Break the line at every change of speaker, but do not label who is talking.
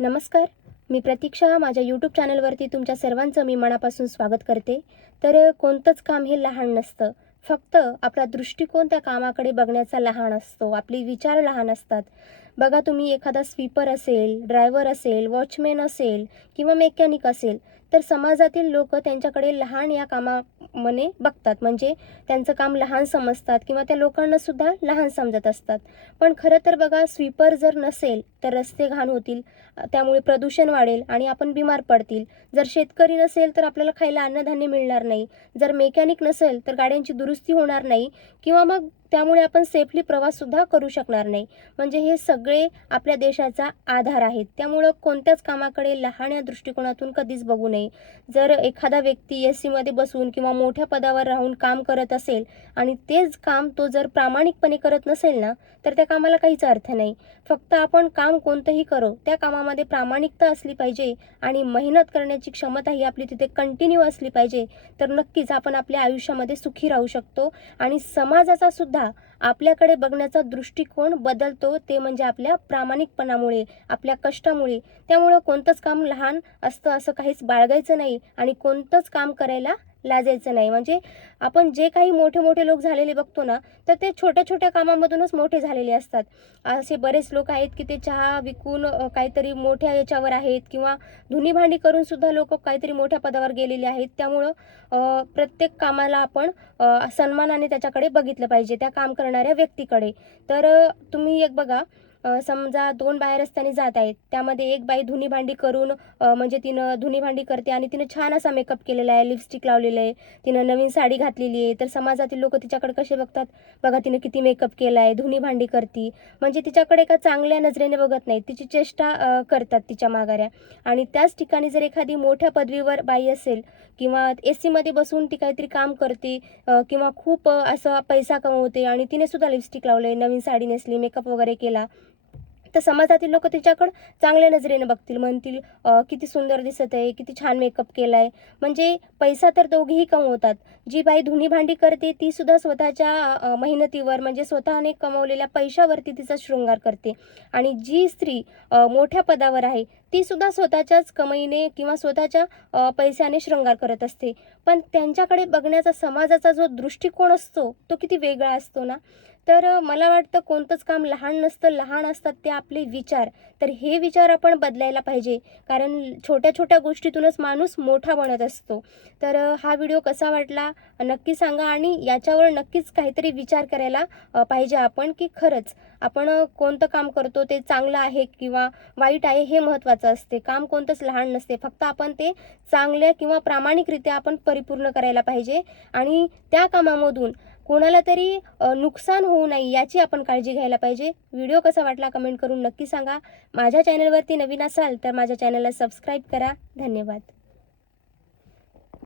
नमस्कार. मी प्रतीक्षा माझ्या यूट्यूब चॅनलवरती तुमच्या सर्वांचं मी मनापासून स्वागत करते. तर कोणतंच काम हे लहान नसतं. फक्त आपला दृष्टिकोन त्या कामाकडे बघण्याचा लहान असतो. आपले विचार लहान असतात. बघा तुम्ही एखादा स्वीपर असेल ड्रायव्हर असेल वॉचमॅन असेल किंवा मेकॅनिक असेल तर समाजातील लोक त्यांच्याकडे लहान या कामाने बघतात. म्हणजे त्यांचं काम लहान समजतात किंवा त्या लोकांना सुद्धा लहान समजत असतात. पण खरं तर बघा स्वीपर जर नसेल तर रस्ते घाण होतील त्यामुळे प्रदूषण वाढेल आणि आपण बिमार पडतील. जर शेतकरी नसेल तर आपल्याला खायला अन्नधान्य मिळणार नाही. जर मेकॅनिक नसेल तर गाड्यांची दुरुस्ती होणार नाही. किंवा मग त्यामुळे आपण सेफली प्रवाससुद्धा करू शकणार नाही. म्हणजे हे सगळे आपल्या देशाचा आधार आहेत. त्यामुळं कोणत्याच कामाकडे लहान या दृष्टिकोनातून कधीच बघू नये. जर एखादा व्यक्ती एस सीमध्ये बसून किंवा मोठ्या पदावर राहून काम करत असेल आणि तेच काम तो जर प्रामाणिकपणे करत नसेल ना तर त्या कामाला काहीच अर्थ नाही. फक्त आपण काम कोणतंही करो त्या कामामध्ये प्रामाणिकता असली पाहिजे आणि मेहनत करण्याची क्षमता ही आपली तिथे कंटिन्यू असली पाहिजे तर नक्कीच आपण आपल्या आयुष्यामध्ये सुखी राहू शकतो आणि समाजाचा सुद्धा आपल्याकडे बघण्याचा दृष्टिकोन बदलतो ते म्हणजे आपल्या प्रामाणिकपणामुळे आपल्या कष्टामुळे. त्यामुळं कोणतंच काम लहान असतं असं काहीच बाळगायचं नाही आणि कोणतंच काम करायला लाजायचं नाही. म्हणजे आपण जे काही मोठे मोठे लोक झालेले बघतो ना तर ते छोट्या छोट्या कामामधूनच मोठे झालेले असतात. असे बरेच लोक आहेत की ते चहा विकून काहीतरी मोठ्या याच्यावर आहेत किंवा धुनी भांडी करून सुद्धा लोक काहीतरी मोठ्या पदावर गेलेले आहेत. त्यामुळं प्रत्येक कामाला आपण सन्मानाने त्याच्याकडे बघितलं पाहिजे त्या काम करणाऱ्या व्यक्तीकडे. तर तुम्ही एक बघा समजा दोन बाया रस्त्याने जात आहेत त्यामध्ये एक बाई धुनी भांडी करून म्हणजे तिनं धुनी भांडी करते आणि तिनं छान असा मेकअप केलेला आहे लिपस्टिक लावलेलं आहे तिनं नवीन साडी घातलेली आहे तर समाजातील लोक तिच्याकडे कसे बघतात? बघा तिनं किती मेकअप केला आहे धुनी भांडी करती. म्हणजे तिच्याकडे एका चांगल्या नजरेने बघत नाही तिची चेष्टा करतात तिच्या माघाऱ्या. आणि त्याच ठिकाणी जर एखादी मोठ्या पदवीवर बाई असेल किंवा एस सीमध्ये बसून ती काहीतरी काम करते किंवा खूप असा पैसा कमवते आणि तिने सुद्धा लिपस्टिक आहे नवीन साडी नेसली मेकअप वगैरे केला तर समाजातील लोक तिच्याकडं चांगल्या नजरेने बघतील म्हणतील किती सुंदर दिसत आहे किती छान मेकअप केला आहे म्हणजे पैसा तर दोघेही कमवतात. जी बाई धुनी भांडी करते ती सुद्धा स्वतःच्या मेहनतीवर म्हणजे स्वतःने कमवलेल्या पैशावरती तिचा शृंगार करते. आणि जी स्त्री मोठ्या पदावर आहे ती सुद्धा स्वतःच्याच कमाईने किंवा स्वतःच्या पैशाने शृंगार करत असते. पण त्यांच्याकडे बघण्याचा समाजाचा जो दृष्टिकोन असतो तो किती वेगळा असतो ना? तर मला वाटतं कोणतंच काम लहान नसतं लहान असतात ते आपले विचार. तर हे विचार आपण बदलायला पाहिजे. कारण छोट्या छोट्या गोष्टीतूनच माणूस मोठा बनत असतो. तर हा व्हिडिओ कसा वाटला नक्की सांगा आणि याच्यावर नक्कीच काहीतरी विचार करायला पाहिजे आपण की खरंच आपण कोणतं काम करतो ते चांगलं आहे किंवा वाईट आहे हे महत्त्वाचं असते. काम कोणतंच लहान नसते. फक्त आपण ते चांगल्या किंवा प्रामाणिकरित्या आपण परिपूर्ण करायला पाहिजे. आणि त्या कामामधून कोणाला तरी नुकसान होऊ नये याची आपण काळजी घ्यायला पाहिजे. व्हिडिओ कसा वाटला कमेंट करून नक्की सांगा. माझ्या चॅनलवरती नवीन असाल तर माझ्या चॅनलला सबस्क्राईब करा. धन्यवाद.